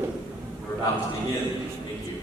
We're about to begin. Thank you.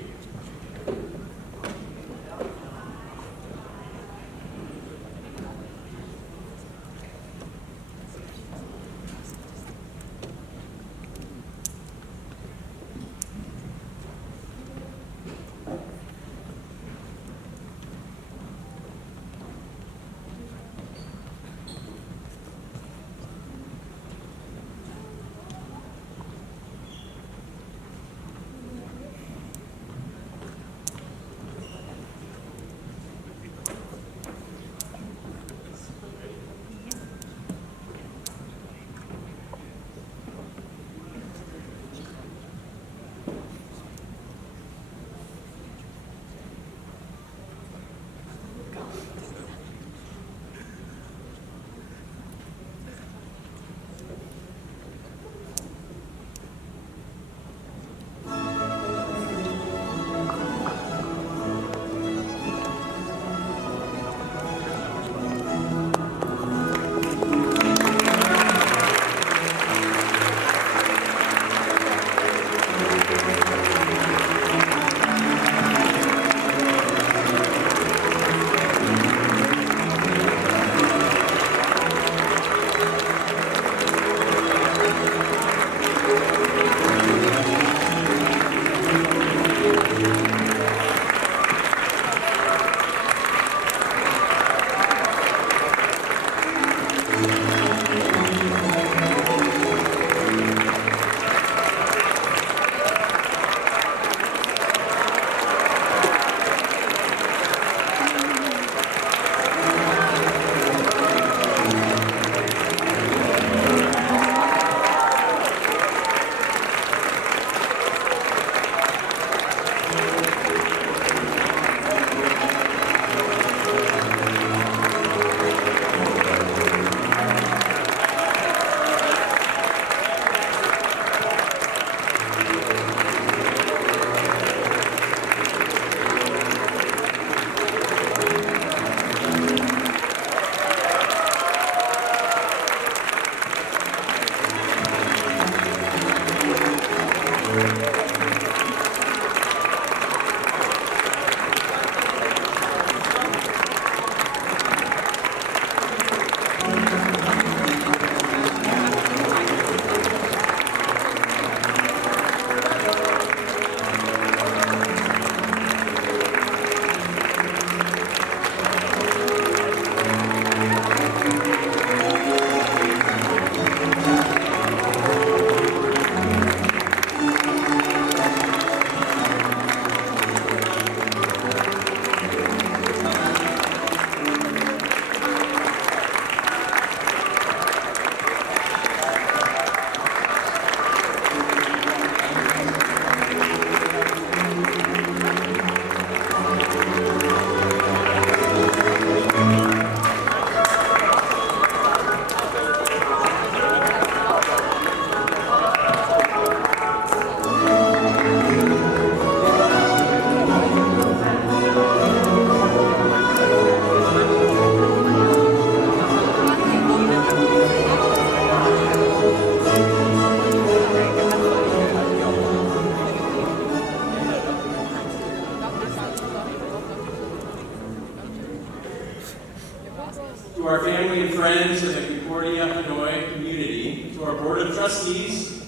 To our family and friends of the Concordia, Hanoi community, to our Board of Trustees,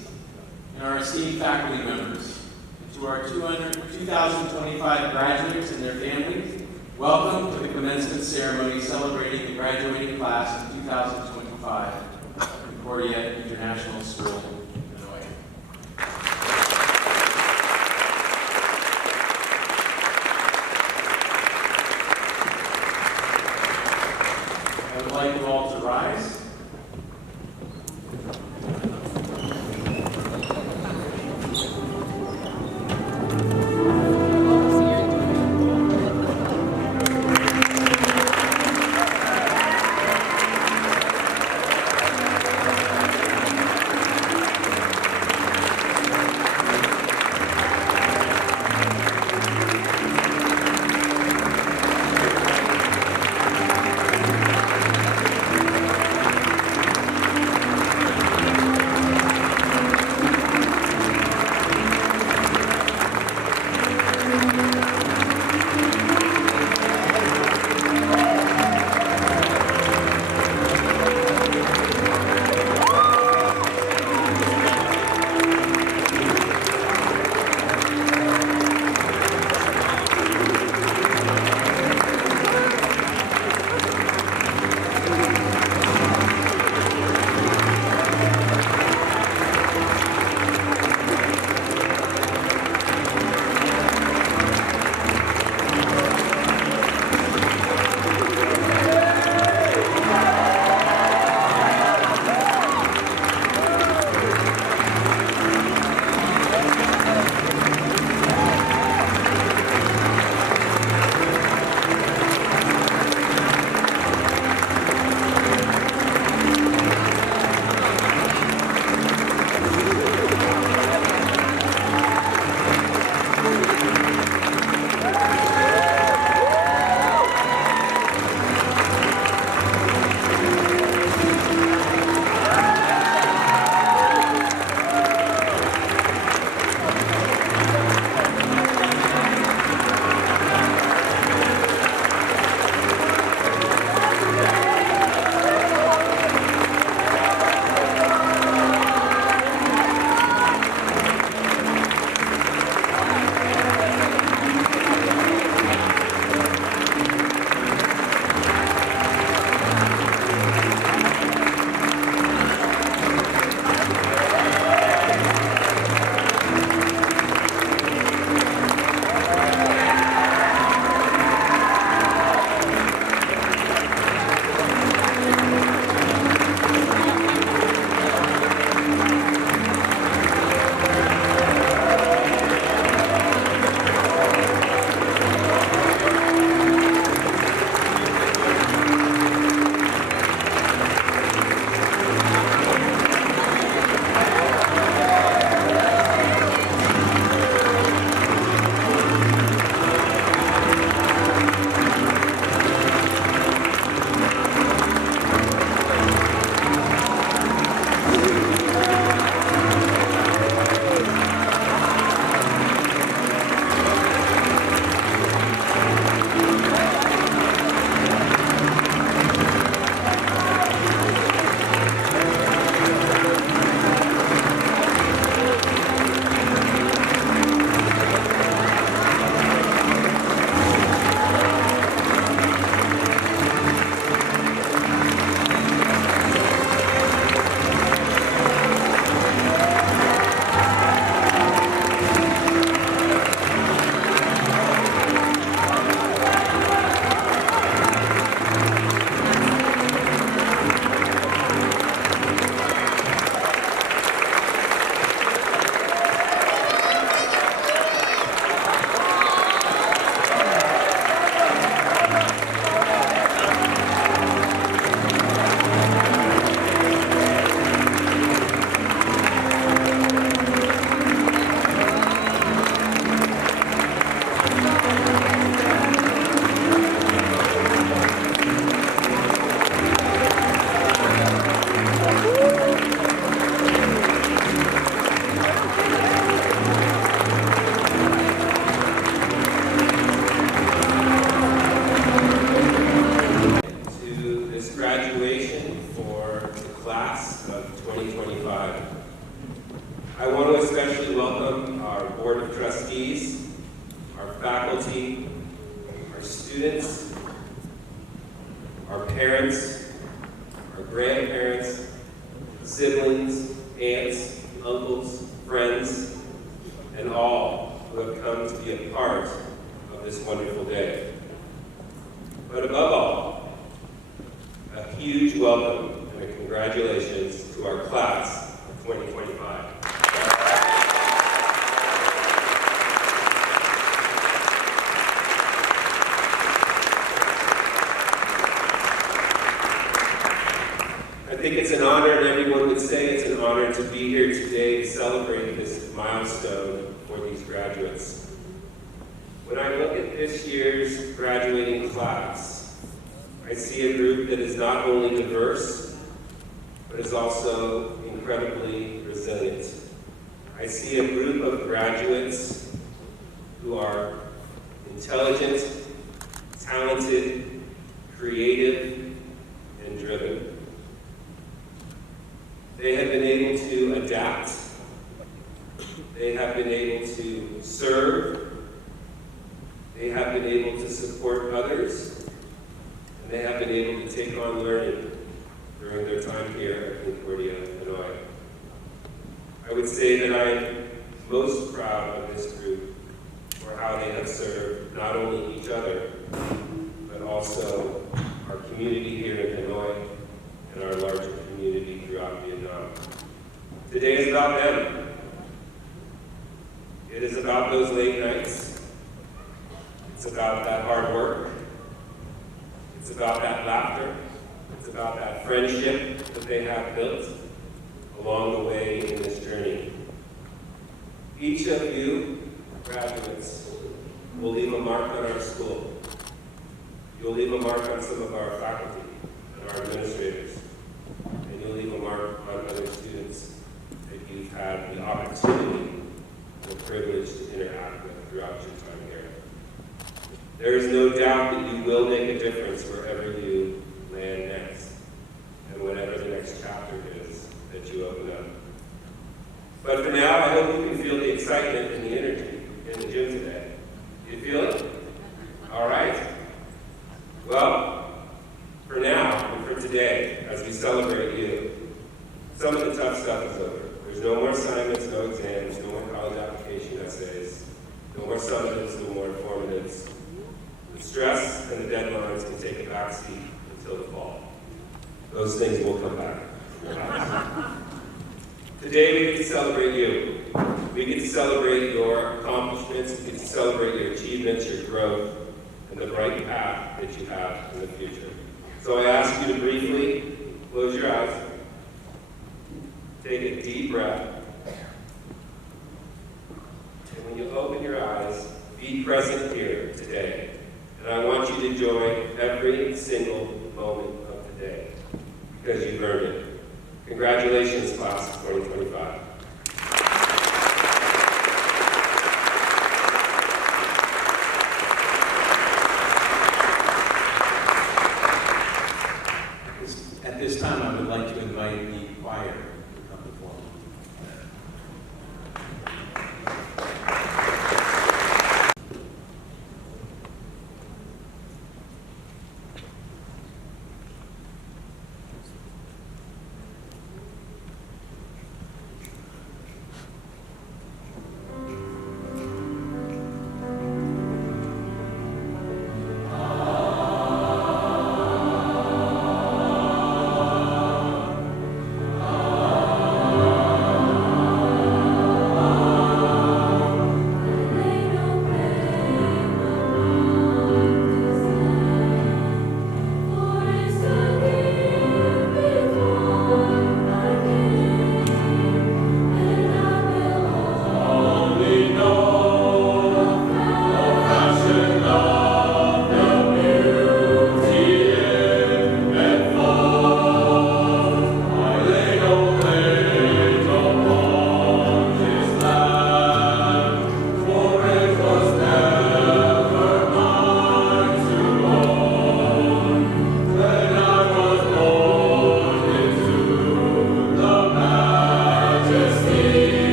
and our esteemed faculty members, to our 2025 graduates and their families, welcome to the commencement ceremony celebrating the graduating class of 2025 at Concordia International School, Hanoi. I would like you all to rise. class of 2025. I want to especially welcome our Board of Trustees, our faculty, our students, our parents, our grandparents, siblings, aunts, uncles, friends, and all who have come to be a part of this wonderful day. But above all, a huge welcome and a congratulations to our class of 2025. I think it's an honor, and everyone would say it's an honor to be here today to celebrate this milestone for these graduates. When I look at this year's graduating class, I see a group that is not only diverse, but is also incredibly resilient. I see a group of graduates who are intelligent, talented, creative, and driven. They have been able to adapt. They have been able to serve. They have been able to support others. And they have been able to take on learning during their time here at Concordia, Hanoi. I would say that I am most proud of this group for how they have served not only each other, but also our community here in Hanoi and our larger community throughout Vietnam. Today is about them. It is about those late nights. It's about that hard work. It's about that laughter. It's about that friendship that they have built along the way in this journey. Each of you graduates will leave a mark on our school. You'll leave a mark on some of our faculty and our administrators. And you'll leave a mark on other students that you've had the opportunity and the privilege to interact with throughout your time here. There is no doubt that you will make a difference wherever you land next, and whatever the next chapter is that you open up. But for now, I hope you can feel the excitement and the energy in the gym today. You feel it? All right? Well, for now and for today, as we celebrate you, some of the tough stuff is over. There's no more assignments, no exams, no more college application essays, no more summatives, no more informatives. The stress and the deadlines can take a backseat until the fall. Those things will come back. Today we get to celebrate you. We get to celebrate your accomplishments, we get to celebrate your achievements, your growth, and the bright path that you have in the future. So I ask you to briefly close your eyes, take a deep breath, and when you open your eyes, be present here today. And I want you to enjoy every single moment of the day, because you've earned it. Congratulations, class of 2025. At this time, I would like to invite the choir to come forward.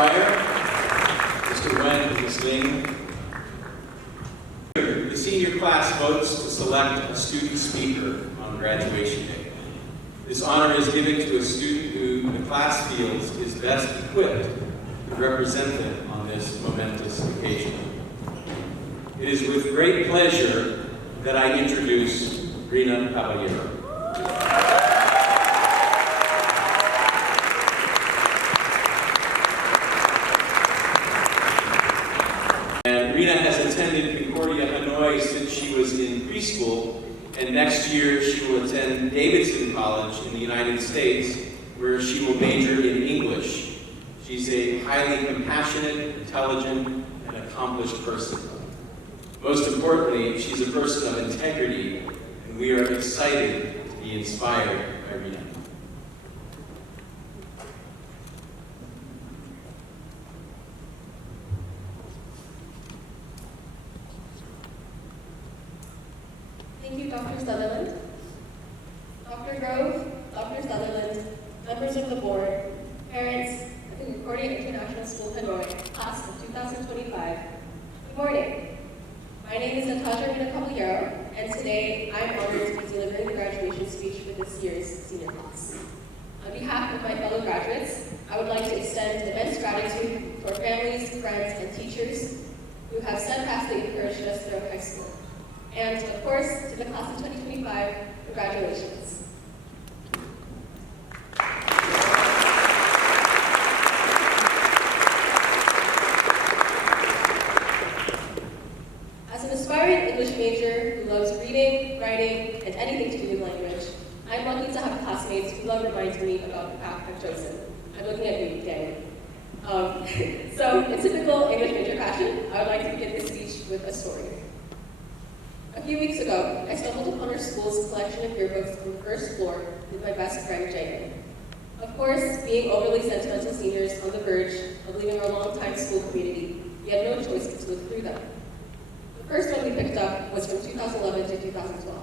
choir, Mr. Wen and Ms. Ling. The senior class votes to select a student speaker on graduation day. This honor is given to a student who the class feels is best equipped to represent them on this momentous occasion. It is with great pleasure that I introduce Rina Caballero. And Rina has attended Concordia, Hanoi since she was in preschool, and next year she will attend Davidson College in the United States, where she will major in English. She's a highly compassionate, intelligent, and accomplished person. Most importantly, she's a person of integrity, and we are excited to be inspired by Rina. Thank you, Dr. Sutherland. Dr. Grove, Dr. Sutherland, members of the board, parents of the Concordia International School, Hanoi, class of 2025, good morning. My name is Rina Caballero, and today I'm honored to be delivering the graduation speech for this year's senior class. On behalf of my fellow graduates, I would like to extend immense gratitude to our families, friends, and teachers who have steadfastly encouraged us throughout high school. And, of course, to the class of 2025, congratulations. As an aspiring English major who loves reading, writing, and anything to do with language, I'm lucky to have classmates who love reminding me about the path I've chosen. I'm looking at you, Danny. So, in typical English major fashion, I would like to begin this speech with a story. A few weeks ago, I stumbled upon our school's collection of yearbooks on the first floor with my best friend, Jagan. Of course, being overly sentimental seniors on the verge of leaving our longtime school community, we had no choice but to look through them. The first one we picked up was from 2011 to 2012,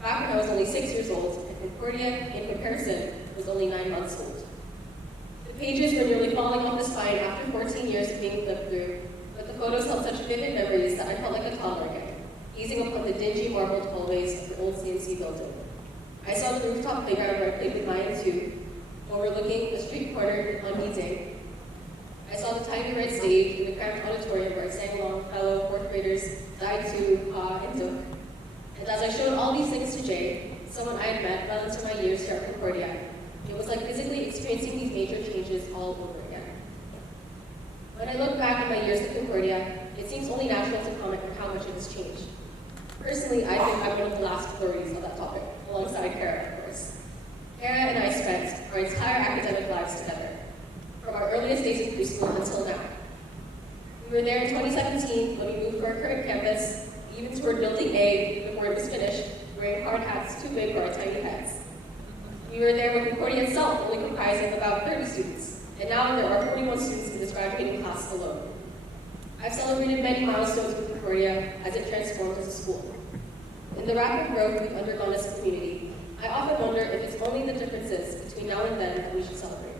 back when I was only 6 years old, and Concordia, in comparison, was only 9 months old. The pages were nearly falling off the spine after 14 years of being flipped through, but the photos held such vivid memories that I felt like a toddler again, easing upon the dingy marbled hallways of the old CNC building. I saw the rooftop playground where I played with Mayan 2, overlooking the street corner on Day. I saw the tiny red stage in the cramped auditorium where I sang along with fellow fourth graders Dai Tu, Ha, and Duk. And as I showed all these things to Jay, someone I had met well into my years here at Concordia, it was like physically experiencing these major changes all over again. When I look back at my years at Concordia, it seems only natural to comment on how much it has changed. Personally, I think I'm one of the last glories of that topic, alongside Kara, of course. Kara and I spent our entire academic lives together, from our earliest days in preschool until now. We were there in 2017 when we moved to our current campus, even toured Building A before it was finished, wearing hard hats too big for our tiny heads. We were there when Concordia itself only comprising about 30 students, and now there are 41 students in this graduating class alone. I've celebrated many milestones with Concordia as it transformed as a school. In the rapid growth we've undergone as a community, I often wonder if it's only the differences between now and then that we should celebrate.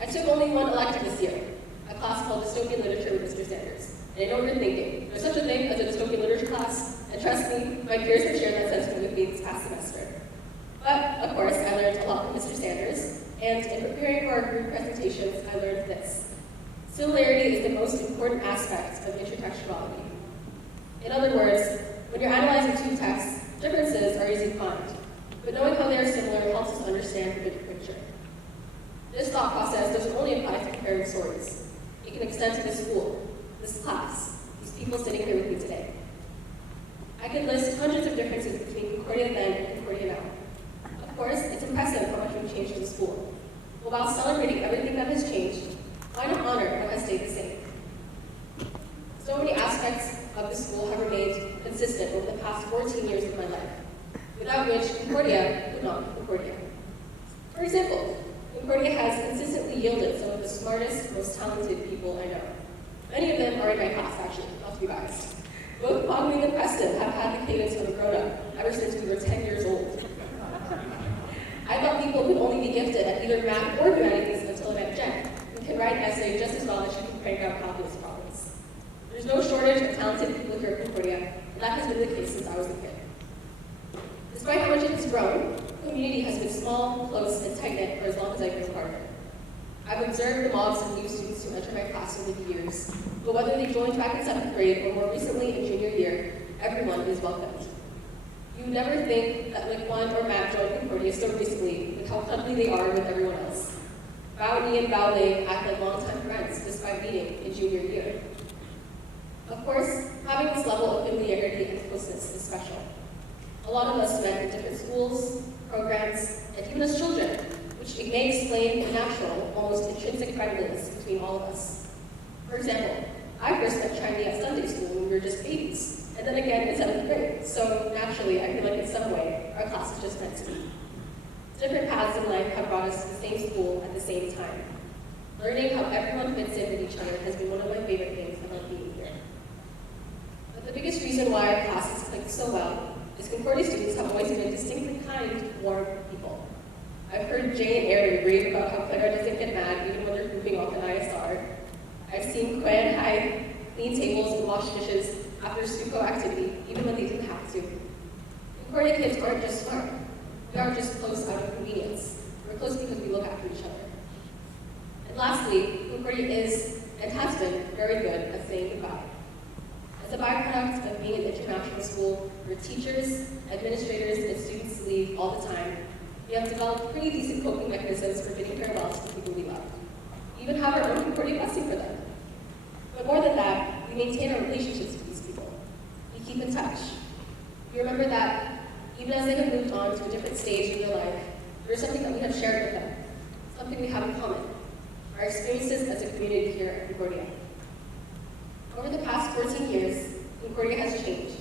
I took only one elective this year, a class called Dystopian Literature with Mr. Sanders. And I know what you're thinking. There's such a thing as a dystopian literature class, and trust me, my peers have shared that sentiment with me this past semester. But, of course, I learned a lot from Mr. Sanders, and in preparing for our group presentations, I learned this. Similarity is the most important aspect of intertextuality. In other words, when you're analyzing two texts, differences are easy to find, but knowing how they are similar helps us understand the bigger picture. This thought process doesn't only apply to comparing stories. It can extend to this school, this class, these people sitting here with me today. I could list hundreds of differences between Concordia then and Concordia now. Of course, it's impressive how much we've changed as a school. But while celebrating everything that has changed, why not honor what has stayed the same? So many aspects of the school have remained consistent over the past 14 years of my life, without which Concordia would not be Concordia. For example, Concordia has consistently yielded some of the smartest, most talented people I know. Many of them are in my class, actually, not to be biased. Both Pogwing and Preston have had the cadence of a grown-up ever since we were 10 years old. I thought people could only be gifted at either math or humanities until I met Jen, who can write an essay just as well as she can crank out calculus problems. There's no shortage of talented people here at Concordia, and that has been the case since I was a kid. Despite how much it has grown, the community has been small, close, and tight-knit for as long as I've been a part of it. I've observed the mobs of new students who enter my class over the years, but whether they joined back in 7th grade or more recently in junior year, everyone is welcomed. You would never think that Liquan or Matt joined Concordia so recently with how friendly they are with everyone else. Bowney and Bowley act like longtime friends despite meeting in junior year. Of course, having this level of familiarity and closeness is special. A lot of us met in different schools, programs, and even as children, which may explain the natural, almost intrinsic friendliness between all of us. For example, I first met Chinese at Sunday school when we were just babies, and then again in 7th grade, so naturally I feel like in some way our class is just meant to be. Different paths in life have brought us to the same school at the same time. Learning how everyone fits in with each other has been one of my favorite things about being here. But the biggest reason why our classes click so well is Concordia students have always been distinctly kind, warm people. I've heard Jay and Aaron rave about how Clara doesn't get mad even when they're goofing off an ISR. I've seen Quinn hide, clean tables, and wash dishes after Suco activity, even when they didn't have to. Concordia kids aren't just smart. We aren't just close out of convenience. We're close because we look after each other. And lastly, Concordia is, and has been, very good at saying goodbye. As a byproduct of being an international school where teachers, administrators, and students leave all the time, we have developed pretty decent coping mechanisms for bidding farewells to people we love. We even have our own Concordia blessing for them. But more than that, we maintain our relationships with these people. We keep in touch. We remember that even as they have moved on to a different stage in their life, there is something that we have shared with them, something we have in common, our experiences as a community here at Concordia. Over the past 14 years, Concordia has changed.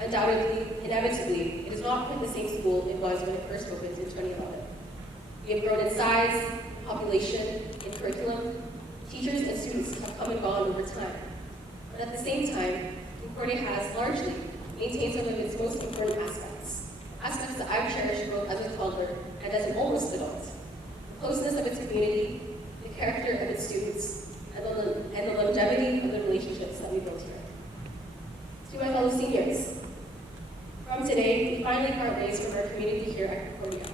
Undoubtedly, inevitably, it is not quite the same school it was when it first opened in 2011. We have grown in size, population, in curriculum. Teachers and students have come and gone over time. But at the same time, Concordia has largely maintained some of its most important aspects that I've cherished both as a toddler and as an almost adult. The closeness of its community, the character of its students, and the longevity of the relationships that we built here. To my fellow seniors, from today, we finally part ways from our community here at Concordia.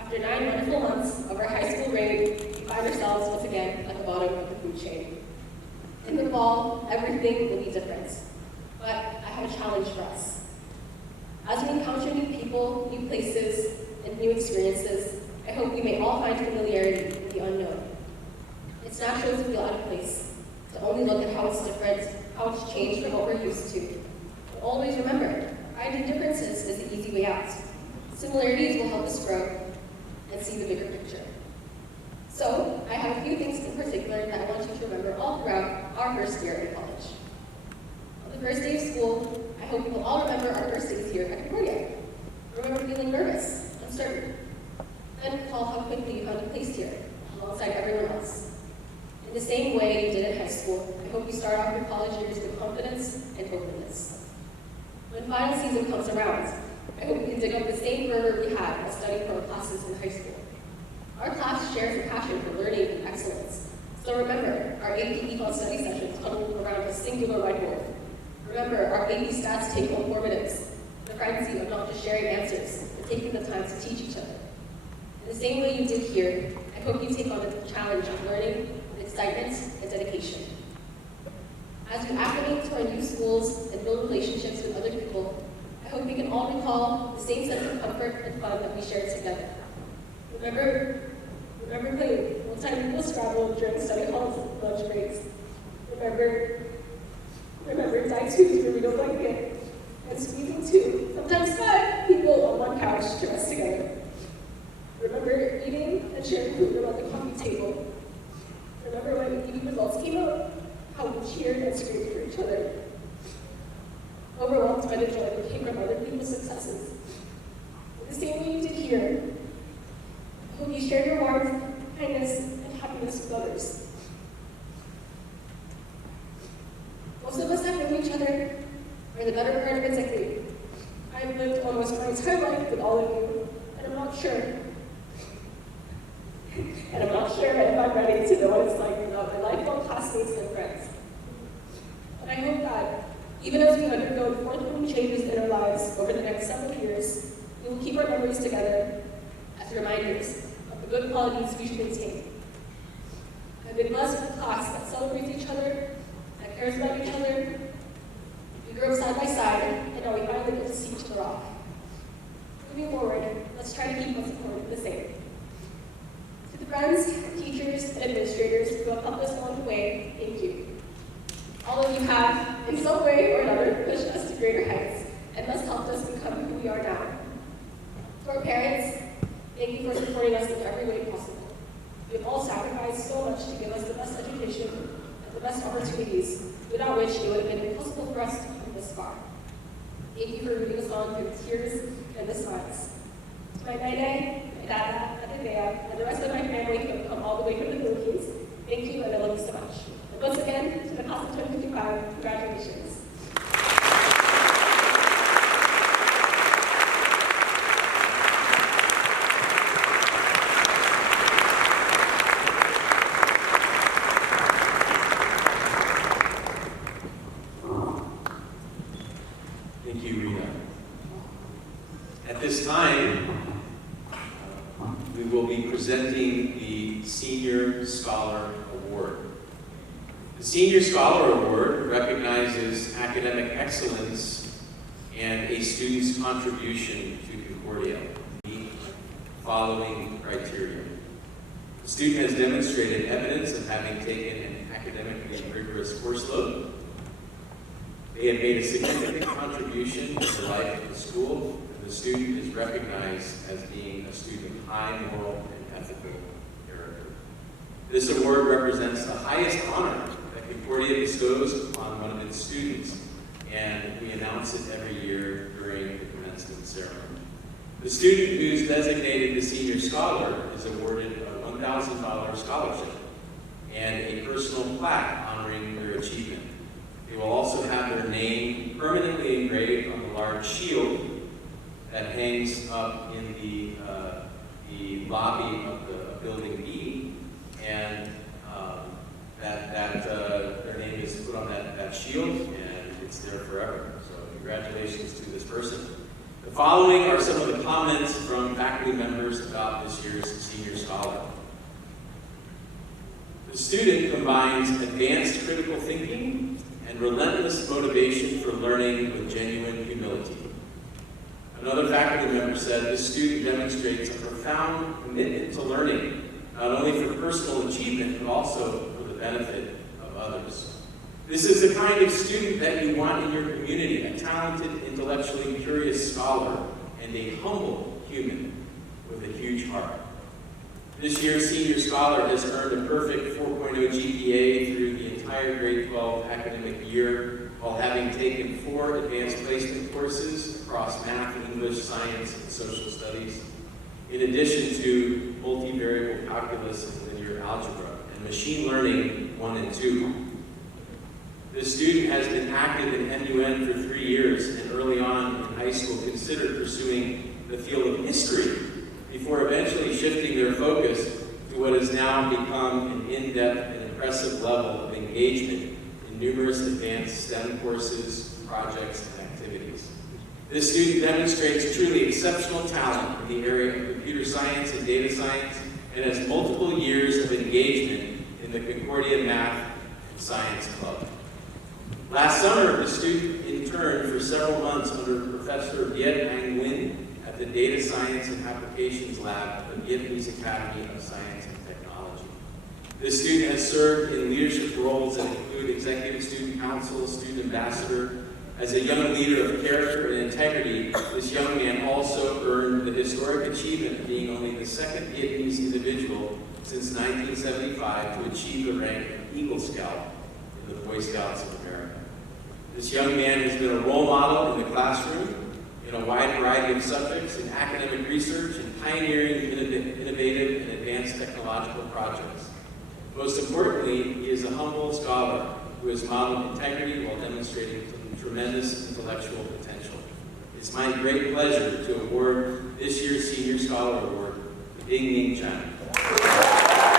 After 9 wonderful months of our high school reign, we find ourselves once again at the bottom of the food chain. In the fall, everything will be different, but I have a challenge for us. As we encounter new people, new places, and new experiences, I hope we may all find familiarity in the unknown. It's natural to feel out of place, to only look at how it's different, how it's changed from what we're used to. But always remember, finding differences is the easy way out. Similarities will help us grow and see the bigger picture. So, I have a few things in particular that I want you to remember all throughout our first year in college. On the first day of school, I hope you will all remember our first days here at Concordia. Remember feeling nervous, uncertain. Then recall how quickly you found a place here, alongside everyone else. In the same way you did in high school, I hope you start off your college years with confidence and openness. When final season comes around, I hope you can dig up the same fervor we had while studying for our classes in high school. Our class shares a passion for learning and excellence. So remember, our AP Econ study sessions huddled around a singular whiteboard. Remember our AP Stats take-home formatives, the frenzy of not just sharing answers, but taking the time to teach each other. In the same way you did here, I hope you take on the challenge of learning with excitement and dedication. As we acclimate to our new schools and build relationships with other people, I hope we can all recall the same sense of comfort and fun that we shared together. Remember playing multilingual Scrabble during study halls and lunch breaks. Remember die twos where we don't blanket, and squeezing 2, sometimes 5 people on one couch to rest together. Remember eating and sharing food around the coffee table. Remember when TV results came out, how we cheered and screamed for each other. Overwhelmed by the joy that came from other people's successes. In the same way you did here, I hope you share your warmth, kindness, and happiness with others. Most of us have known each other for the better part of a decade. I've lived almost my entire life with all of you, and I'm not sure. and I'm not sure if I'm ready to know what it's like without my lifelong classmates and friends. But I hope that, even as we undergo forthcoming changes in our lives over the next several years, we will keep our memories together as reminders of the good qualities we should maintain. I've been blessed with a class that celebrates each other, that cares about each other. We grew up side by side, and now we finally get to see each other off. Moving forward, let's try to keep what's important the same. To the friends, teachers, and administrators who have helped us along the way, thank you. All of you have, in some way or another, pushed us to greater heights, and thus helped us become who we are now. To our parents, thank you for supporting us in every way possible. We have all sacrificed so much to give us the best education and the best opportunities, without which it would have been impossible for us to come this far. Thank you for rooting us on through the tears and the smiles. To my nene, my dada, Atenea, and the rest of my family who have come all the way from the Philippines, thank you and I love you so much. And once again, to the class of 2055, congratulations. Thank you, Rita. At this time, we will be presenting the Senior Scholar Award. The Senior Scholar Award recognizes academic excellence and a student's contribution to Concordia, the following criteria. The student has demonstrated evidence of having taken an academically rigorous course load. They have made a significant contribution to the life of the school, and the student is recognized as being a student of high moral and ethical character. This award represents the highest honor that Concordia bestows upon one of its students, and we announce it every year during the commencement ceremony. The student who is designated the Senior Scholar is awarded a $1,000 scholarship and a personal plaque honoring their achievement. They will also have their name permanently engraved on the large shield that hangs up in the lobby of the Building B, and their name is put on that shield, and it's there forever. So congratulations to this person. The following are some of the comments from faculty members about this year's Senior Scholar. The student combines advanced critical thinking and relentless motivation for learning with genuine humility. Another faculty member said this student demonstrates a profound commitment to learning, not only for personal achievement, but also for the benefit of others. This is the kind of student that you want in your community, a talented, intellectually curious scholar, and a humble human with a huge heart. This year's Senior Scholar has earned a perfect 4.0 GPA through the entire grade 12 academic year, while having taken 4 advanced placement courses across math, English, science, and social studies, in addition to multivariable calculus and linear algebra, and machine learning 1 and 2. This student has been active in MUN for 3 years, and early on in high school considered pursuing the field of history, before eventually shifting their focus to what has now become an in-depth and impressive level of engagement in numerous advanced STEM courses, projects, and activities. This student demonstrates truly exceptional talent in the area of computer science and data science, and has multiple years of engagement in the Concordia Math and Science Club. Last summer, the student interned for several months under Professor Viet Ang Nguyen at the Data Science and Applications Lab of the Vietnamese Academy of Science and Technology. This student has served in leadership roles that include Executive Student Council, Student Ambassador. As a young leader of character and integrity, this young man also earned the historic achievement of being only the second Vietnamese individual since 1975 to achieve the rank of Eagle Scout in the Boy Scouts of America. This young man has been a role model in the classroom, in a wide variety of subjects, in academic research, and pioneering innovative and advanced technological projects. Most importantly, he is a humble scholar who has modeled integrity while demonstrating tremendous intellectual potential. It's my great pleasure to award this year's Senior Scholar Award to Ding Ning Chen.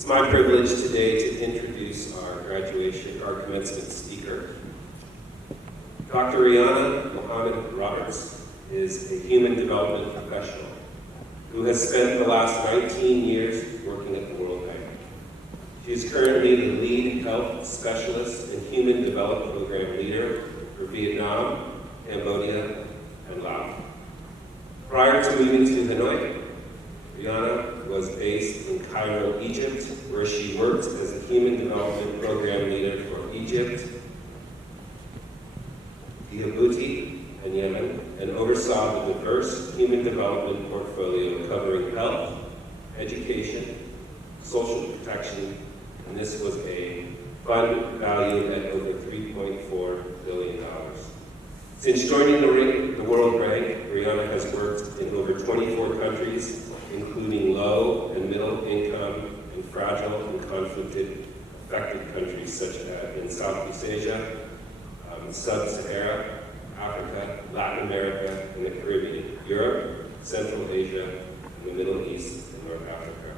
It's my privilege today to introduce our commencement speaker. Dr. Rihanna Mohammed Roberts is a human development professional who has spent the last 19 years working at the World Bank. She is currently the lead health specialist and human development program leader for Vietnam, Cambodia, and Laos. Prior to moving to Hanoi, Rihanna was based in Cairo, Egypt, where she worked as a human development program leader for Egypt, Djibouti, and Yemen, and oversaw the diverse human development portfolio covering health, education, social protection, and this was a fund valued at over $3.4 billion. Since joining the World Bank, Rihanna has worked in over 24 countries, including low and middle income and fragile and conflict-affected countries such as in Southeast Asia, Sub-Saharan Africa, Latin America, and the Caribbean, Europe, Central Asia, and the Middle East and North Africa.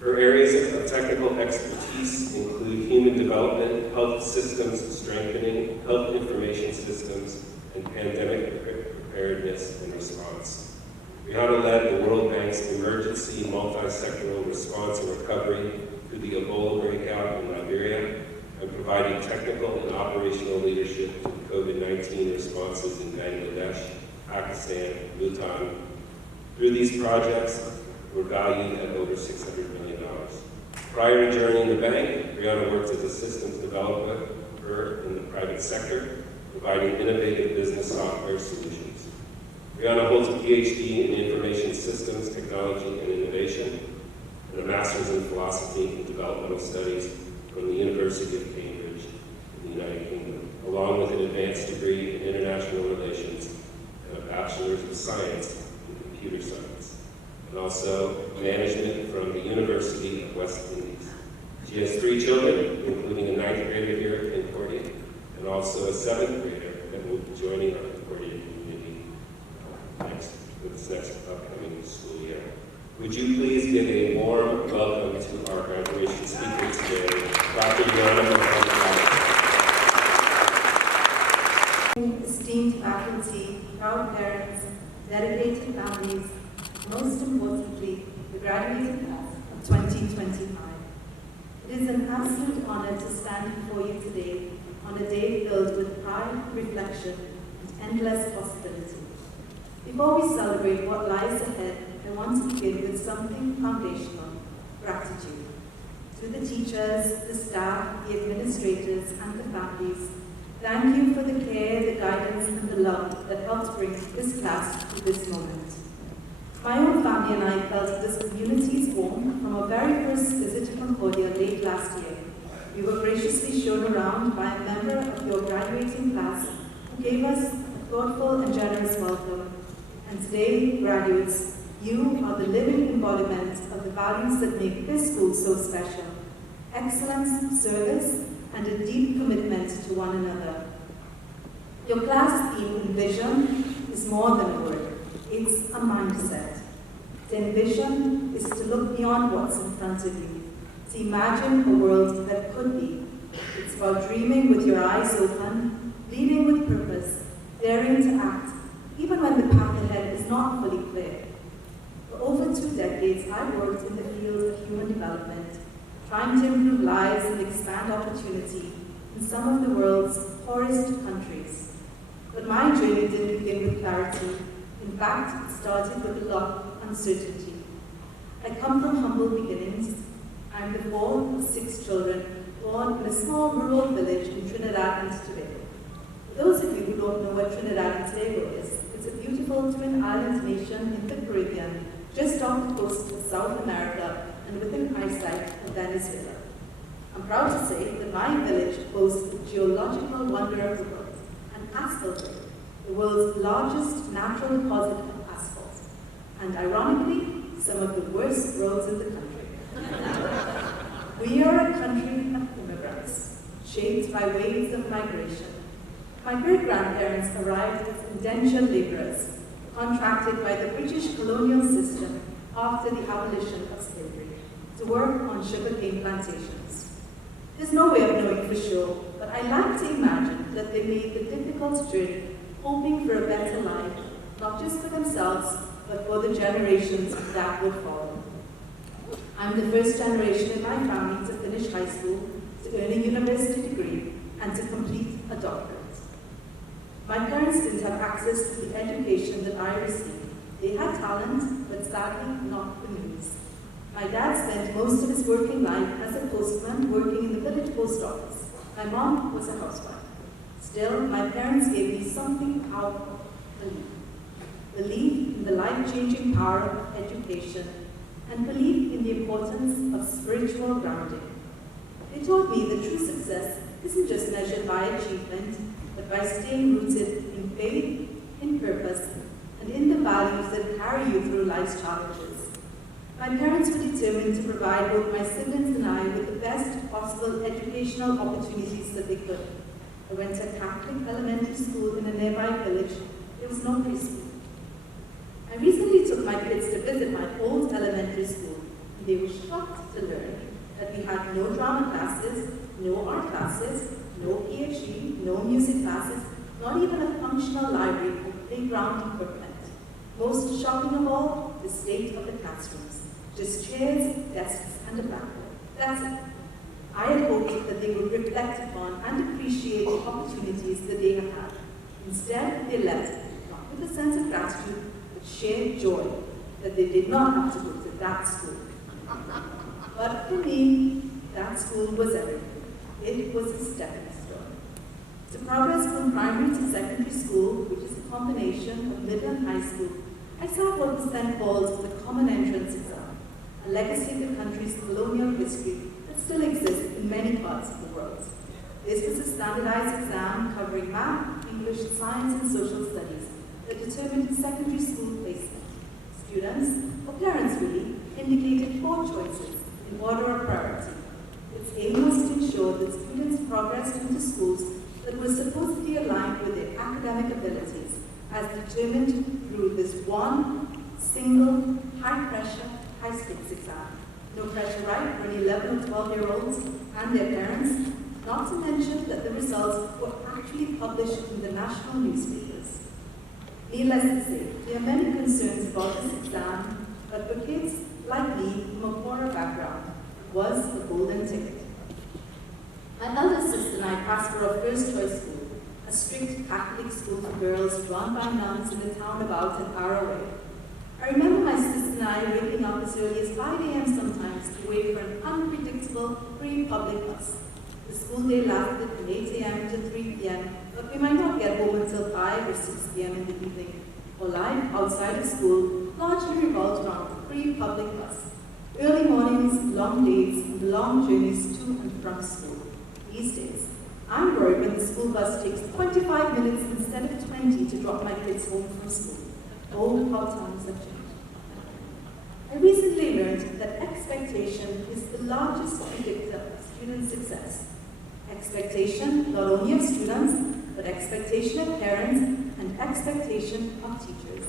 Her areas of technical expertise include human development, health systems strengthening, health information systems, and pandemic preparedness and response. Rihanna led the World Bank's emergency multi-sectoral response and recovery to the Ebola breakout in Liberia, and providing technical and operational leadership to COVID-19 responses in Bangladesh, Pakistan, Bhutan. Through these projects, were valued at over $600 million. Prior to joining the bank, Rihanna worked as a systems developer in the private sector, providing innovative business software solutions. Rihanna holds a PhD in Information Systems, Technology, and Innovation, and a Master's in Philosophy and Developmental Studies from the University of Cambridge in the United Kingdom, along with an advanced degree in International Relations and a Bachelor's of Science in Computer Science, and also management from the University of West Indies. She has 3 children, including a 9th grader here at Concordia, and also a 7th grader that will be joining our Concordia community for this next upcoming school year. Would you please give a warm welcome to our graduation speaker today, Dr. Rihanna Mohammed. Esteemed faculty, proud parents, dedicated families, most importantly, the graduating class of 2025. It is an absolute honor to stand before you today on a day filled with pride, reflection, and endless possibility. Before we celebrate what lies ahead, I want to begin with something foundational: gratitude. To the teachers, the staff, the administrators, and the families, thank you for the care, the guidance, and the love that helped bring this class to this moment. My own family and I felt this community's warmth from our very first visit to Concordia late last year. We were graciously shown around by a member of your graduating class who gave us a thoughtful and generous welcome. And today, graduates, you are the living embodiment of the values that make this school so special: excellence, service, and a deep commitment to one another. Your class theme, Envision, is more than a word. It's a mindset. To envision is to look beyond what's in front of you, to imagine a world that could be. It's about dreaming with your eyes open, leading with purpose, daring to act, even when the path ahead is not fully clear. For over 2 decades, I worked in the field of human development, trying to improve lives and expand opportunity in some of the world's poorest countries. But my journey didn't begin with clarity. In fact, it started with a lot of uncertainty. I come from humble beginnings. I'm the 4th of 6 children born in a small rural village in Trinidad and Tobago. For those of you who don't know what Trinidad and Tobago is, it's a beautiful twin island nation in the Caribbean, just off the coast of South America and within eyesight of Venezuela. I'm proud to say that my village boasts the geological wonder of the world, an asphalt lake, the world's largest natural deposit of asphalt, and ironically, some of the worst roads in the country. We are a country of immigrants, shaped by waves of migration. My great-grandparents arrived as indentured laborers, contracted by the British colonial system after the abolition of slavery. to work on sugarcane plantations. There's no way of knowing for sure, but I like to imagine that they made the difficult journey, hoping for a better life, not just for themselves, but for the generations that would follow. I'm the first generation in my family to finish high school, to earn a university degree, and to complete a doctorate. My parents didn't have access to the education that I received. They had talent, but sadly not the means. My dad spent most of his working life as a postman working in the village post office. My mom was a housewife. Still, my parents gave me something powerful: belief. Belief in the life-changing power of education, and belief in the importance of spiritual grounding. They taught me that true success isn't just measured by achievement, but by staying rooted in faith, in purpose, and in the values that carry you through life's challenges. My parents were determined to provide both my siblings and I with the best possible educational opportunities that they could. I went to a Catholic elementary school in a nearby village. There was no preschool. I recently took my kids to visit my old elementary school, and they were shocked to learn that we had no drama classes, no art classes, no PhD, no music classes, not even a functional library or playground equipment. Most shocking of all, the state of the classrooms. Just chairs, desks, and a blackboard. That's it. I had hoped that they would reflect upon and appreciate the opportunities that they had had. Instead, they left, not with a sense of gratitude, but shared joy that they did not have to go to that school. But for me, that school was everything. It was a stepping stone. To progress from primary to secondary school, which is a combination of middle and high school, I sat what was then called the Common Entrance Exam, a legacy of the country's colonial history that still exists in many parts of the world. This was a standardized exam covering math, English, science, and social studies that determined secondary school placement. Students, or parents really, indicated 4 choices in order of priority. Its aim was to ensure that students progressed into schools that were supposedly aligned with their academic abilities, as determined through this one single high-pressure, high-stakes exam. No pressure, right, for any 11 or 12-year-olds and their parents, not to mention that the results were actually published in the national newspapers. Needless to say, there are many concerns about this exam, but for kids like me from a poorer background, it was a golden ticket. My elder sister and I passed for our first choice school, a strict Catholic school for girls run by nuns in the town about an hour away. I remember my sister and I waking up as early as 5 a.m. sometimes to wait for an unpredictable free public bus. The school day lasted from 8 a.m. to 3 p.m., but we might not get home until 5 or 6 p.m. in the evening. Our life outside of school largely revolved around the free public bus. Early mornings, long days, and long journeys to and from school. These days, I'm worried when the school bus takes 25 minutes instead of 20 to drop my kids home from school. Oh, how times have changed. I recently learned that expectation is the largest predictor of student success. Expectation not only of students, but expectation of parents and expectation of teachers.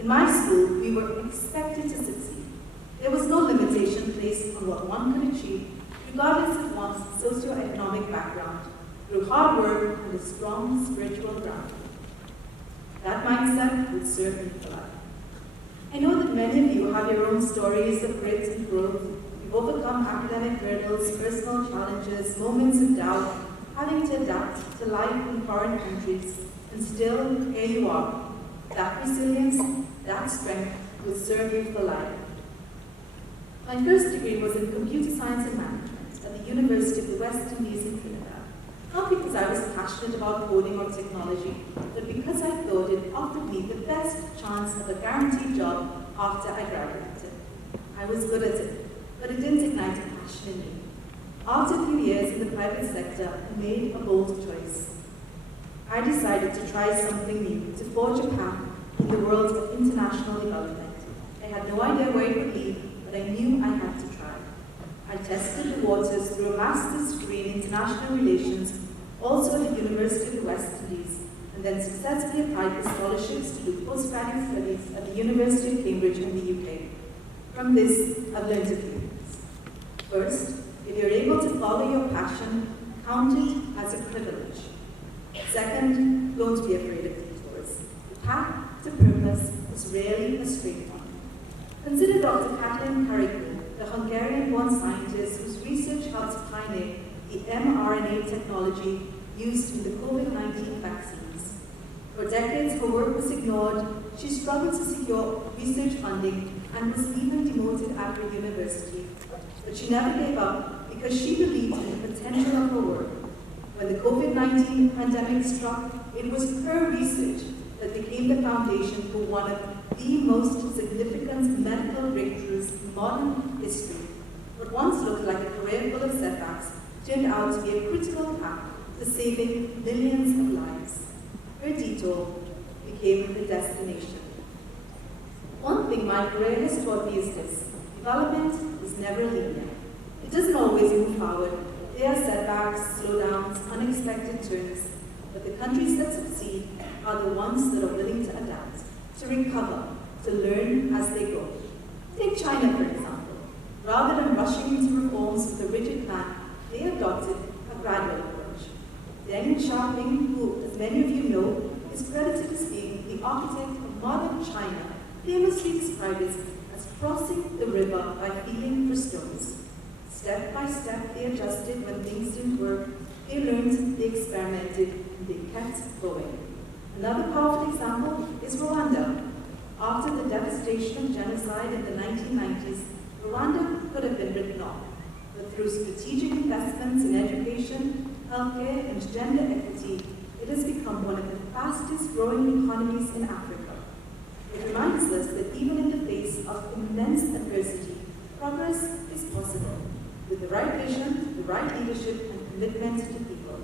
In my school, we were expected to succeed. There was no limitation placed on what one could achieve, regardless of one's socioeconomic background, through hard work and a strong spiritual ground. That mindset would serve me for life. I know that many of you have your own stories of grit and growth. You've overcome academic hurdles, personal challenges, moments of doubt, having to adapt to life in foreign countries, and still, here you are. That resilience, that strength will serve you for life. My first degree was in computer science and management at the University of the West Indies in Trinidad. Not because I was passionate about coding or technology, but because I thought it offered me the best chance of a guaranteed job after I graduated. I was good at it, but it didn't ignite a passion in me. After a few years in the private sector, I made a bold choice. I decided to try something new, to forge a path in the world of international development. I had no idea where it would lead, but I knew I had to try. I tested the waters through a master's degree in international relations, also at the University of the West Indies, and then successfully applied for scholarships to do postgraduate studies at the University of Cambridge in the UK. From this, I've learned a few. First, if you're able to follow your passion, count it as a privilege. Second, don't be afraid of detours. The path to purpose is rarely a straight one. Consider Dr. Kathleen Carrigan, the Hungarian-born scientist whose research helped pioneer the mRNA technology used in the COVID-19 vaccines. For decades, her work was ignored. She struggled to secure research funding and was even demoted at her university. But she never gave up because she believed in the potential of her work. When the COVID-19 pandemic struck, it was her research that became the foundation for one of the most significant medical breakthroughs in modern history. What once looked like a career full of setbacks turned out to be a critical path to saving millions of lives. Her detour became the destination. One thing my career has taught me is this: development is never linear. It doesn't always move forward. There are setbacks, slowdowns, unexpected turns, but the countries that succeed are the ones that are willing to adapt, to recover, to learn as they go. Take China, for example. Rather than rushing into reforms with a rigid plan, they adopted a gradual approach. Deng Xiaoping, who, as many of you know, is credited as being the architect of modern China, famously described it as crossing the river by feeling for stones. Step by step, they adjusted when things didn't work. They learned, they experimented, and they kept going. Another powerful example is Rwanda. After the devastation of genocide in the 1990s, Rwanda could have been written off. But through strategic investments in education, healthcare, and gender equity, it has become one of the fastest growing economies in Africa. It reminds us that even in the face of immense adversity, progress is possible, with the right vision, the right leadership, and commitment to people.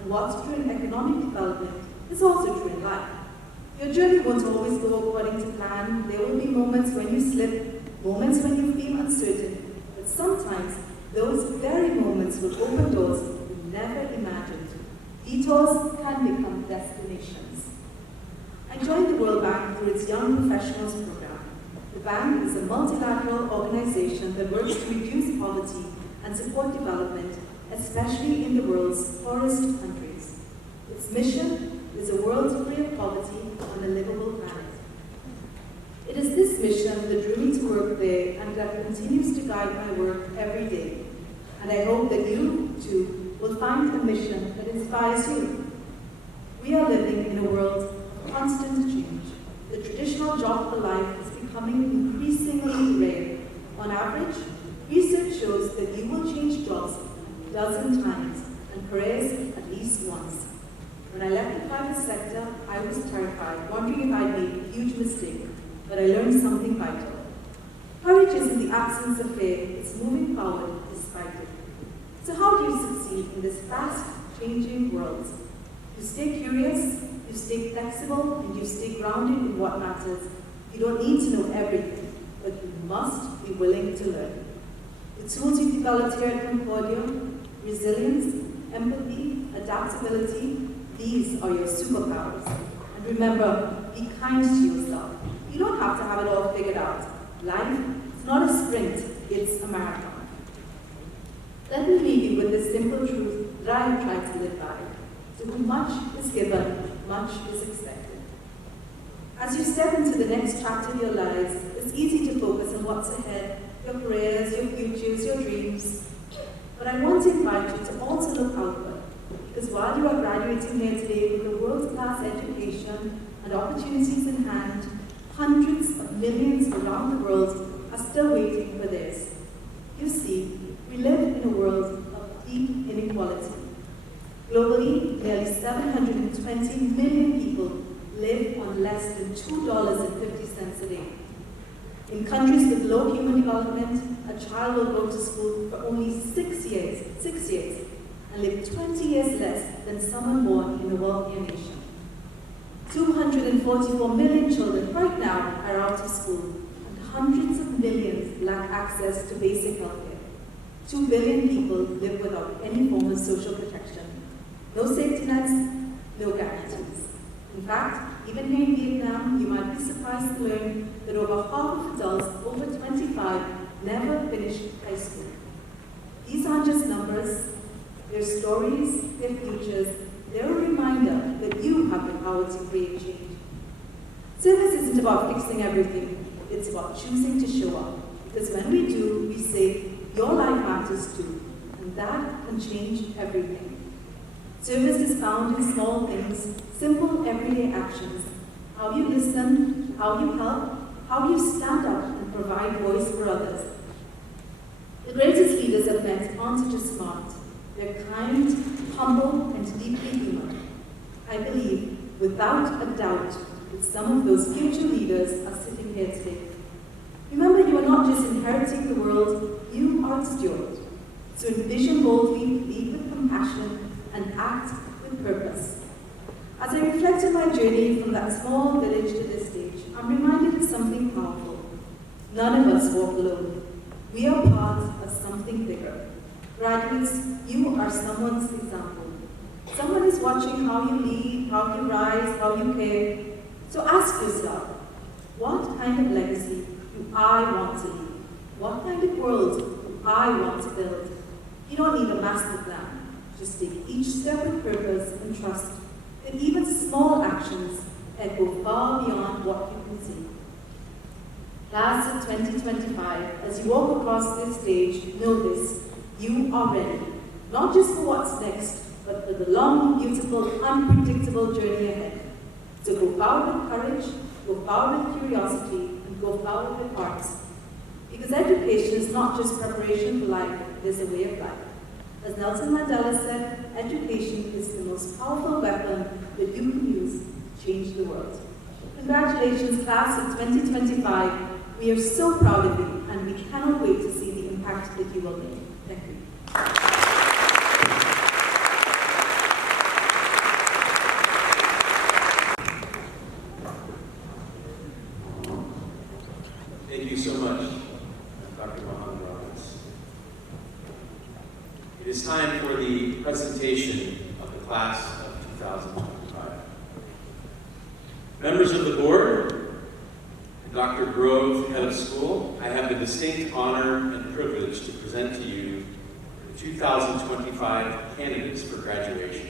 And what's true in economic development is also true in life. Your journey won't always go according to plan. There will be moments when you slip, moments when you feel uncertain, but sometimes those very moments will open doors you never imagined. Detours can become destinations. I joined the World Bank through its Young Professionals program. The bank is a multilateral organization that works to reduce poverty and support development, especially in the world's poorest countries. Its mission is a world free of poverty on a livable planet. It is this mission that drew me to work there and that continues to guide my work every day. And I hope that you, too, will find a mission that inspires you. We are living in a world of constant change. The traditional job for life is becoming increasingly rare. On average, research shows that you will change jobs a dozen times and careers at least once. When I left the private sector, I was terrified, wondering if I'd made a huge mistake, but I learned something vital. Courage isn't the absence of fear, it's moving forward despite it. So how do you succeed in this fast-changing world? You stay curious, you stay flexible, and you stay grounded in what matters. You don't need to know everything, but you must be willing to learn. The tools you've developed here at Concordia, resilience, empathy, adaptability, these are your superpowers. And remember, be kind to yourself. You don't have to have it all figured out. Life is not a sprint, it's a marathon. Let me leave you with this simple truth that I have tried to live by. To whom much is given, much is expected. As you step into the next chapter of your lives, it's easy to focus on what's ahead, your careers, your futures, your dreams. But I want to invite you to also look outward, because while you are graduating here today with a world-class education and opportunities in hand, hundreds of millions around the world are still waiting for theirs. You see, we live in a world of deep inequality. Globally, nearly 720 million people live on less than $2.50 a day. In countries with low human development, a child will go to school for only 6 years, and live 20 years less than someone born in a wealthier nation. 244 million children right now are out of school, and hundreds of millions lack access to basic health care. 2 billion people live without any form of social protection. No safety nets, no guarantees. In fact, even here in Vietnam, you might be surprised to learn that over half of adults over 25 never finished high school. These aren't just numbers, they're stories, they're futures, they're a reminder that you have the power to create change. Service isn't about fixing everything, it's about choosing to show up. Because when we do, we say, your life matters too, and that can change everything. Service is found in small things, simple everyday actions. How you listen, how you help, how you stand up and provide voice for others. The greatest leaders I've met aren't just smart. They're kind, humble, and deeply human. I believe, without a doubt, that some of those future leaders are sitting here today. Remember, you are not just inheriting the world, you are its steward. So envision boldly, lead with compassion, and act with purpose. As I reflect on my journey from that small village to this stage, I'm reminded of something powerful. None of us walk alone. We are part of something bigger. Graduates, you are someone's example. Someone is watching how you lead, how you rise, how you care. So ask yourself, what kind of legacy do I want to leave? What kind of world do I want to build? You don't need a master plan. Just take each step with purpose and trust that even small actions echo far beyond what you can see. Class of 2025, as you walk across this stage, know this, you are ready. Not just for what's next, but for the long, beautiful, unpredictable journey ahead. So go forward with courage, go forward with curiosity, and go forward with heart. Because education is not just preparation for life, it is a way of life. As Nelson Mandela said, education is the most powerful weapon that you can use to change the world. Congratulations, class of 2025. We are so proud of you, and we cannot wait to see the impact that you will make. Thank you. Thank you so much, Dr. Mohan Roberts. It is time for the presentation of the class of 2025. Members of the board, and Dr. Grove, head of school, I have the distinct honor and privilege to present to you the 2025 candidates for graduation.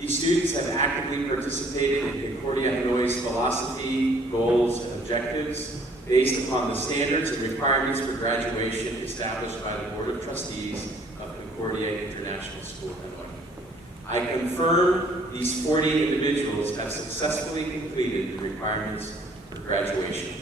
These students have actively participated in Concordia Hanoi's philosophy, goals, and objectives based upon the standards and requirements for graduation established by the Board of Trustees of Concordia International School, Hanoi. I confirm these 40 individuals have successfully completed the requirements for graduation.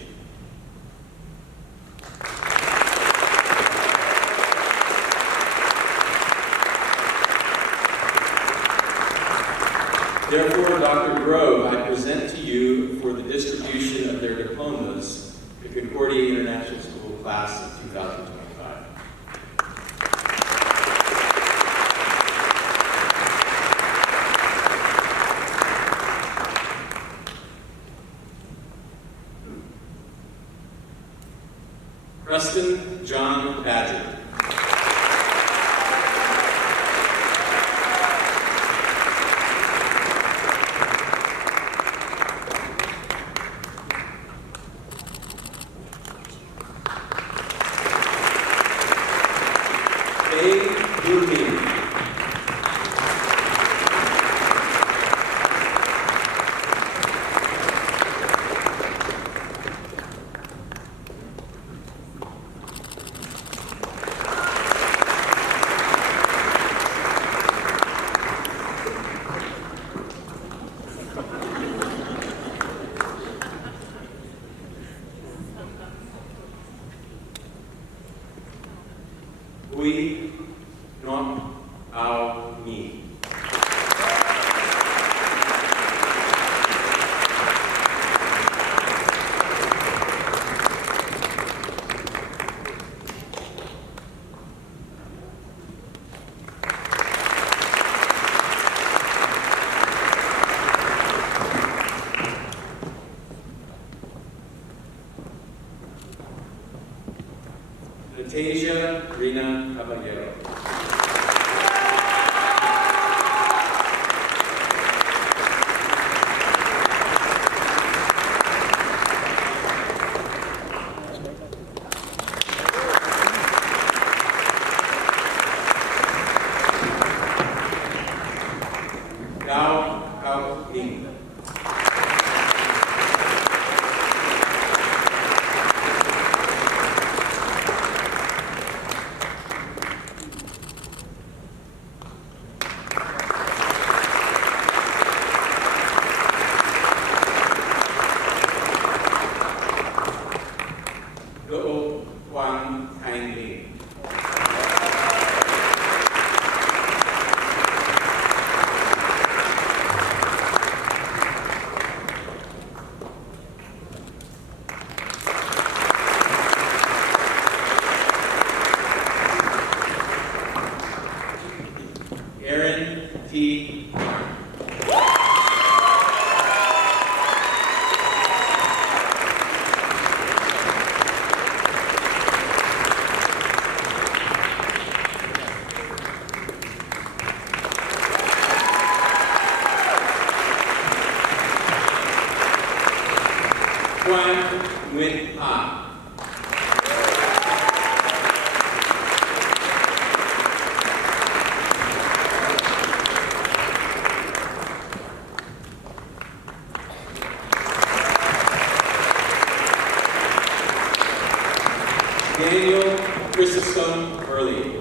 Therefore, Dr. Grove, I present to you for the distribution of their diplomas the Concordia International School class of 2025. Preston John Badger. We not our me. Natasha Rina Caballero. Quan Nguyen Ha. Daniel Chrysostom Early.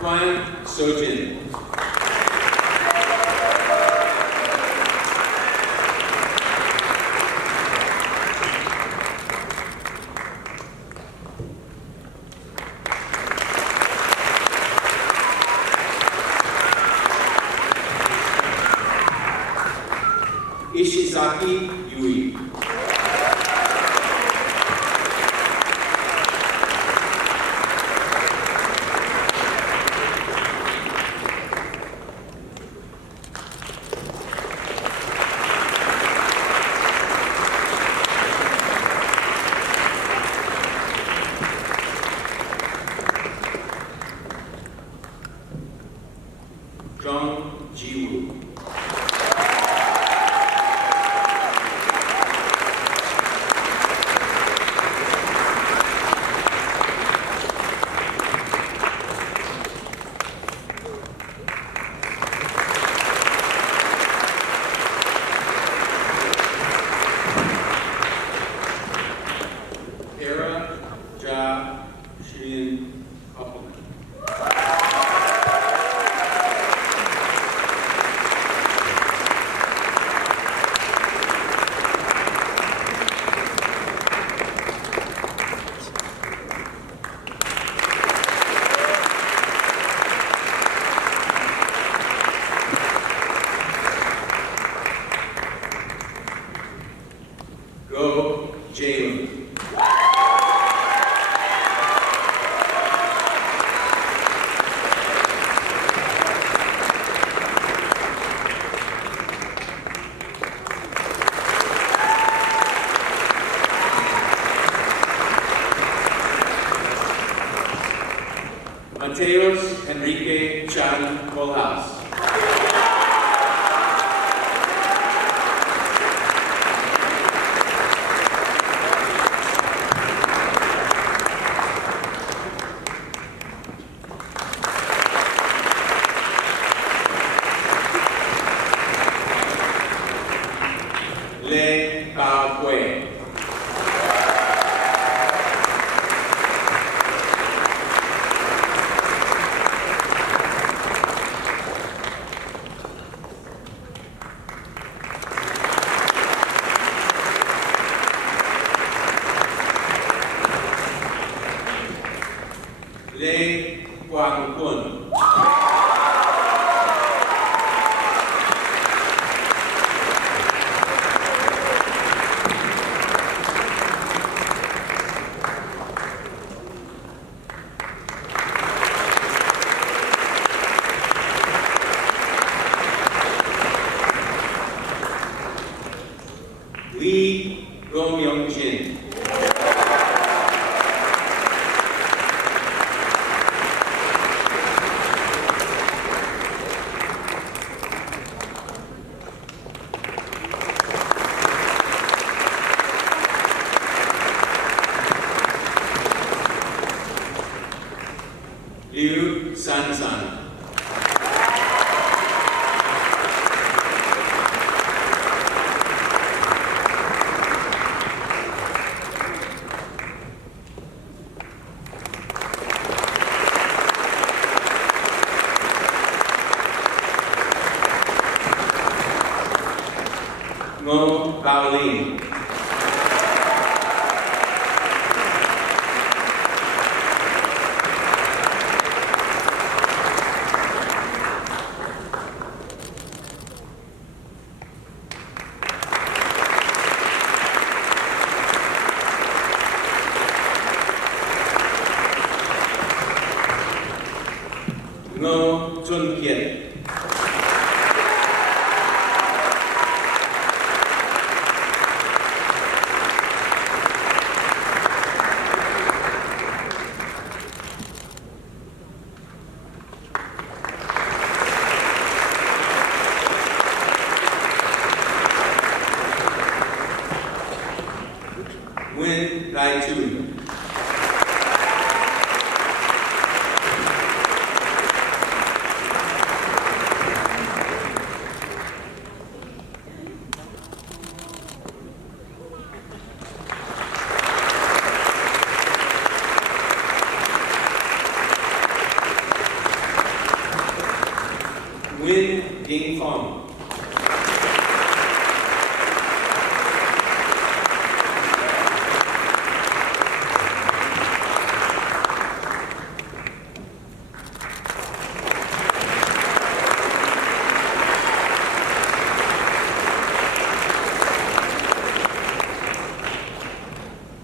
Quan Sojin. Ishizaki Yui. Zhang Jiwoo. Hera Ja Shin Koppelman. Go Jalen. Mateos Enrique Chan Colhouse. Le Bao Hui. Le Quang Kun. Lee Gomyong Jin. Liu San San. Ngo Bao Lin. Ngo Chun Kiet. Hai Tui. Nguyen Ding Phong.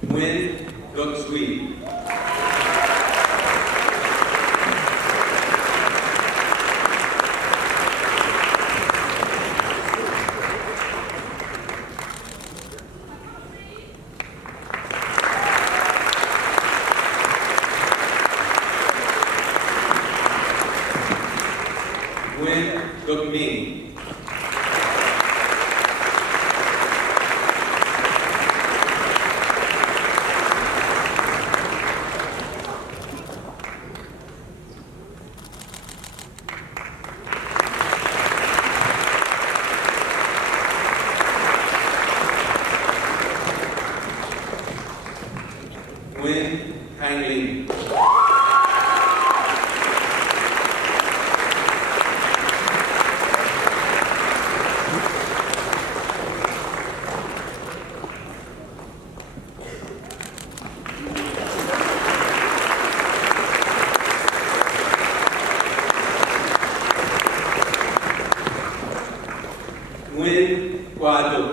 Nguyen Duc Duy. Nguyen Duc Minh. Nguyen Thanh Linh. Nguyen Qua Duc.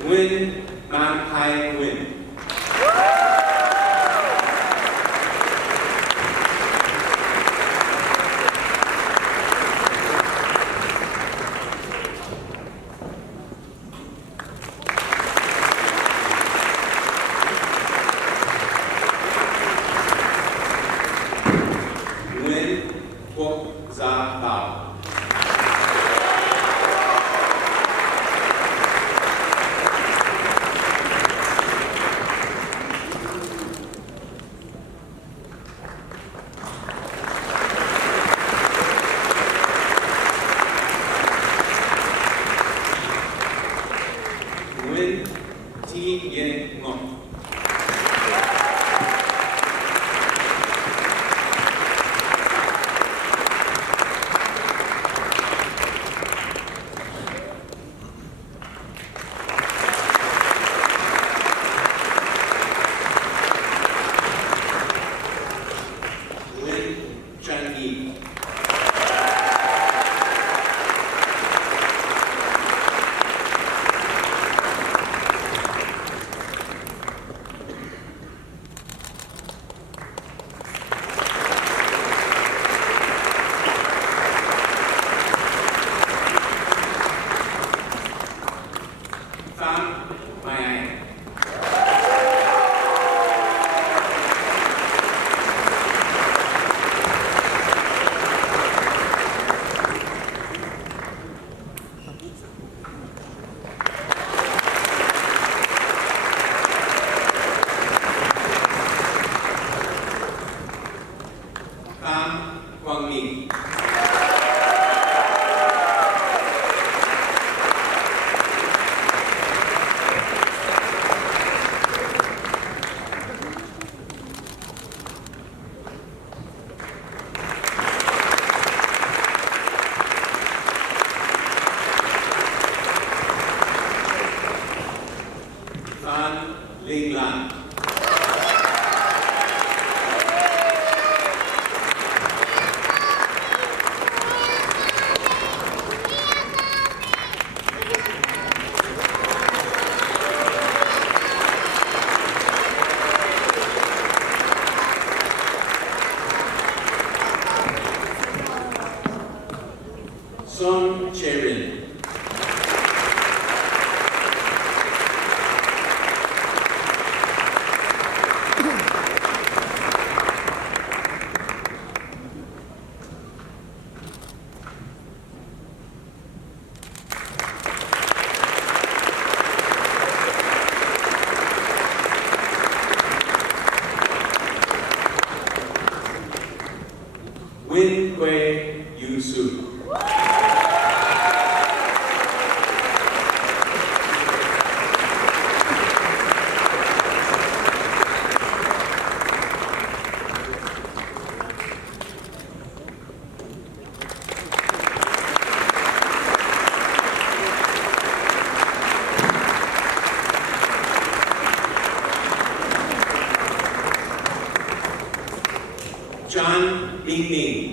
Nguyen Man Hai Nguyen. Nguyen Quốc Gia Bảo. Nguyen Thi Yen Ngọc. Nguyen Chan Yi. Pham Mai Anh. Pham Quang Minh. Phan Linh Lan. Son Cherin. Yu Su. John Ming Ming.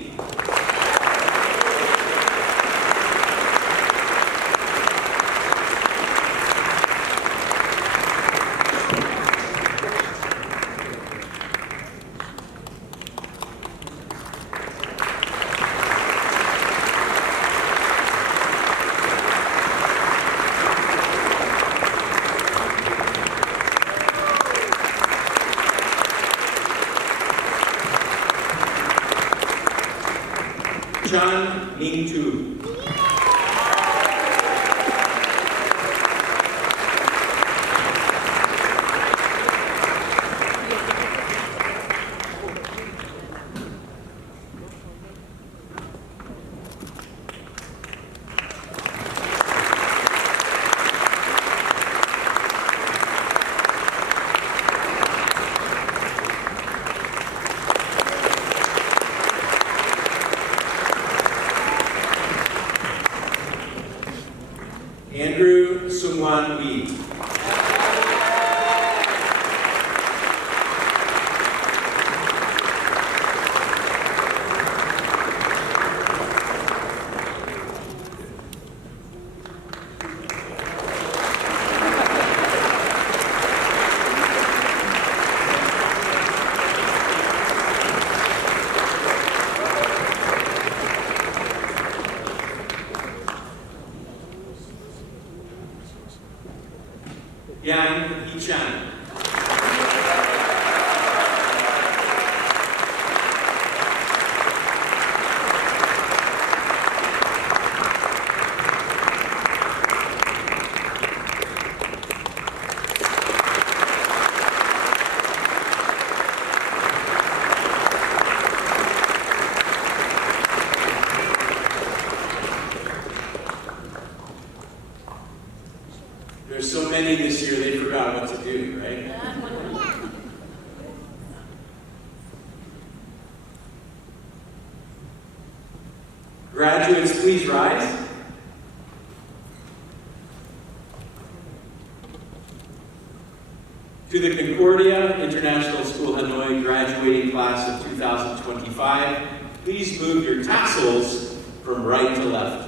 John Ming Tu. Andrew Sungwan Wee. Yang Yichan. There's so many this year, they forgot what to do, right? Graduates, please rise. To the Concordia International School Hanoi graduating class of 2025, please move your tassels from right to left.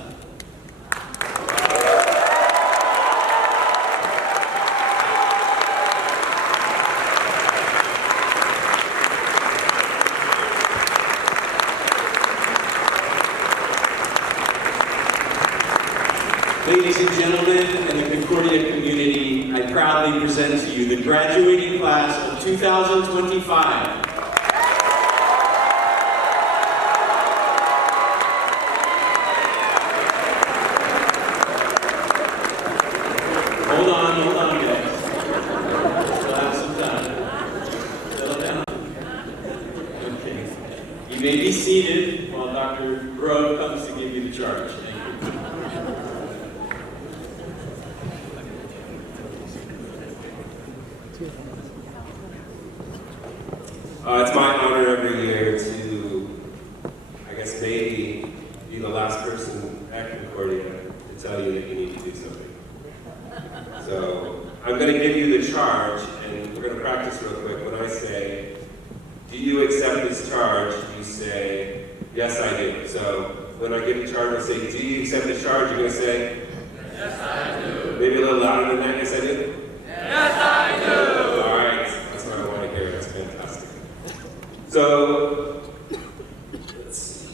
Ladies and gentlemen, and the Concordia community, I proudly present to you the graduating class of 2025. Hold on, guys. Still have some time. Settle down. Okay. You may be seated while Dr. Grove comes to give you the charge. Thank you. It's my honor every year to, I guess, maybe be the last person at Concordia to tell you that you need to do something. So I'm going to give you the charge, and we're going to practice real quick. When I say, do you accept this charge? You say, yes, I do. So when I give the charge, I say, do you accept the charge? You're going to say, yes, I do. Maybe a little louder than that, yes, I do? Yes, I do. All right, that's what I want to hear. That's fantastic. So, let's see.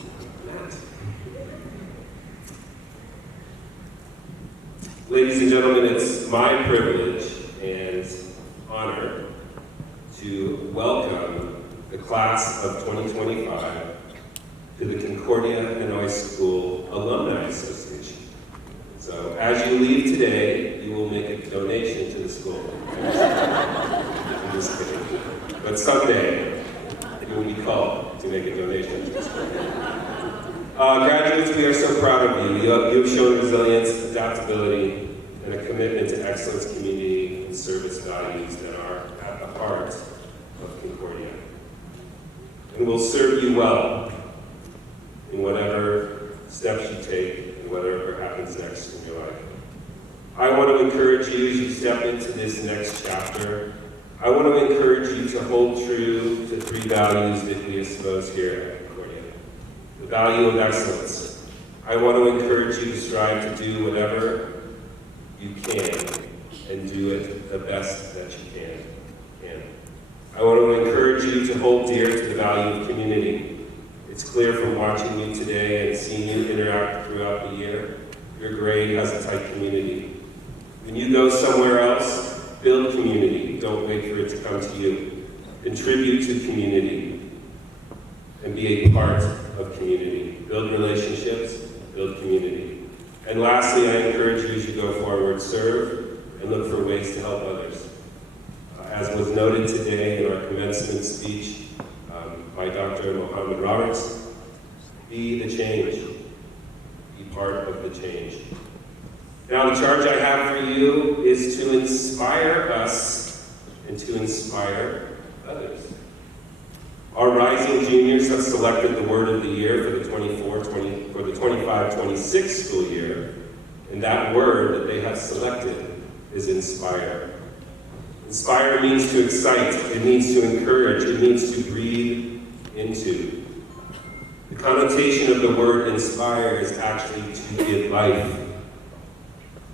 Ladies and gentlemen, it's my privilege and honor to welcome the class of 2025 to the Concordia Hanoi School Alumni Association. So, as you leave today, you will make a donation to the school. I'm just kidding. But someday, you will be called to make a donation to the school. Graduates, we are so proud of you. You have shown resilience, adaptability, and a commitment to excellence, community, and service values that are at the heart of Concordia. And will serve you well in whatever steps you take and whatever happens next in your life. I want to encourage you as you step into this next chapter. I want to encourage you to hold true to 3 values that we espouse here at Concordia. The value of excellence. I want to encourage you to strive to do whatever you can and do it the best that you can. I want to encourage you to hold dear to the value of community. It's clear from watching you today and seeing you interact throughout the year, your grade has a tight community. When you go somewhere else, build community. Don't wait for it to come to you. Contribute to community and be a part of community. Build relationships, build community. And lastly, I encourage you as you go forward, serve and look for ways to help others. As was noted today in our commencement speech by Dr. Mohammed Roberts, be the change. Be part of the change. Now, the charge I have for you is to inspire us and to inspire others. Our rising juniors have selected the word of the year for the 25-26 school year, and that word that they have selected is inspire. Inspire means to excite, it means to encourage, it means to breathe into. The connotation of the word inspire is actually to give life.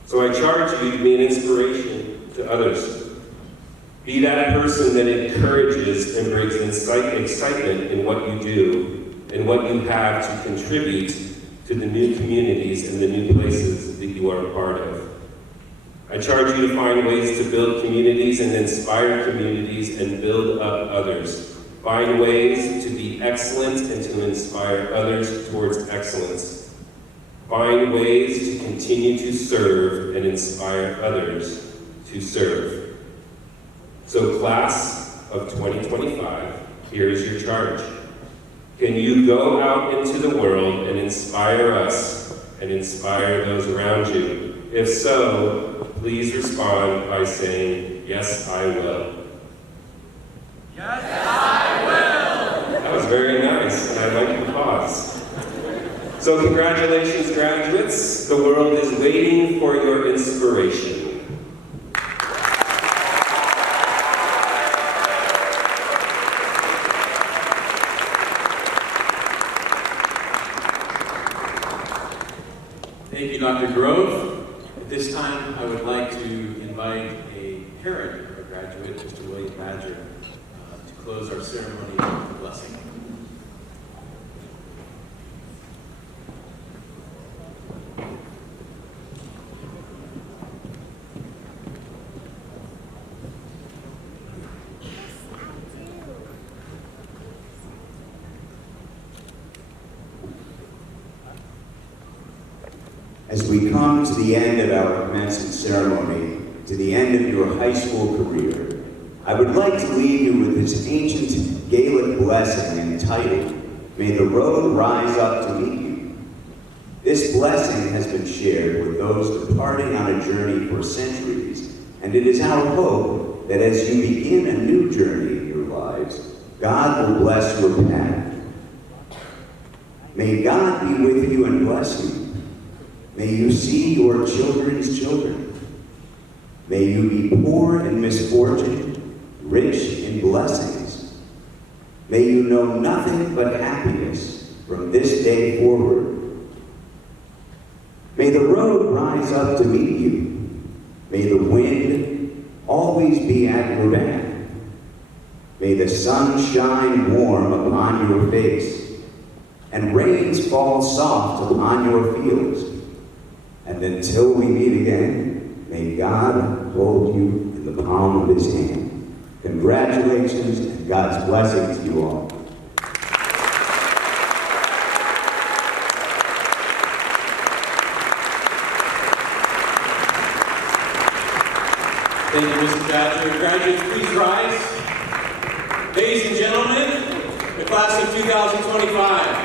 So I charge you to be an inspiration to others. Be that person that encourages and brings excitement in what you do and what you have to contribute to the new communities and the new places that you are a part of. I charge you to find ways to build communities and inspire communities and build up others. Find ways to be excellent and to inspire others towards excellence. Find ways to continue to serve and inspire others to serve. So class of 2025, here is your charge. Can you go out into the world and inspire us and inspire those around you? If so, please respond by saying, yes, I will. Yes, I will! That was very nice, and I like the pause. So congratulations, graduates. The world is waiting for your inspiration. Thank you, Dr. Grove. At this time, I would like to invite a parent of a graduate, Mr. William Badger, to close our ceremony with a blessing. As we come to the end of our commencement ceremony, to the end of your high school career, I would like to leave you with this ancient Gaelic blessing entitled, "May the road rise up to meet you." This blessing has been shared with those departing on a journey for centuries, and it is our hope that as you begin a new journey in your lives, God will bless your path. May God be with you and bless you. May you see your children's children. May you be poor in misfortune, rich in blessings. May you know nothing but happiness from this day forward. May the road rise up to meet you. May the wind always be at your back. May the sun shine warm upon your face, and rains fall soft upon your fields. And until we meet again, may God hold you in the palm of his hand. Congratulations and God's blessing to you all. Thank you, Mr. Badger. Graduates, please rise. Ladies and gentlemen, the class of 2025.